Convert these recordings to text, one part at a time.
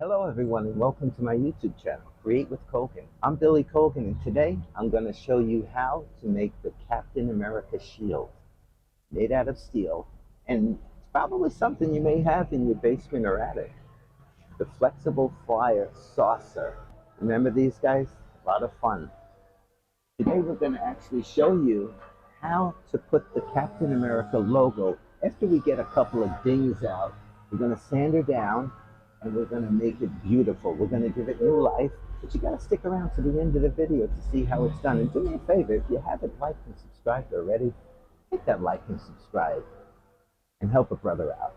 Hello everyone and welcome to my YouTube channel, Create with Colgan. I'm Billy Colgan and today I'm going to show you how to make the Captain America shield made out of steel, and it's probably something you may have in your basement or attic. The flexible flyer saucer. Remember these guys? A lot of fun. Today we're going to actually show you how to put the Captain America logo. After we get a couple of dings out, we're going to sand her down and we're going to make it beautiful. We're going to give it new life, but you got to stick around to the end of the video to see how it's done. And do me a favor, if you haven't liked and subscribed already, hit that like and subscribe and help a brother out.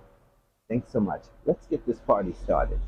Thanks so much. Let's get this party started.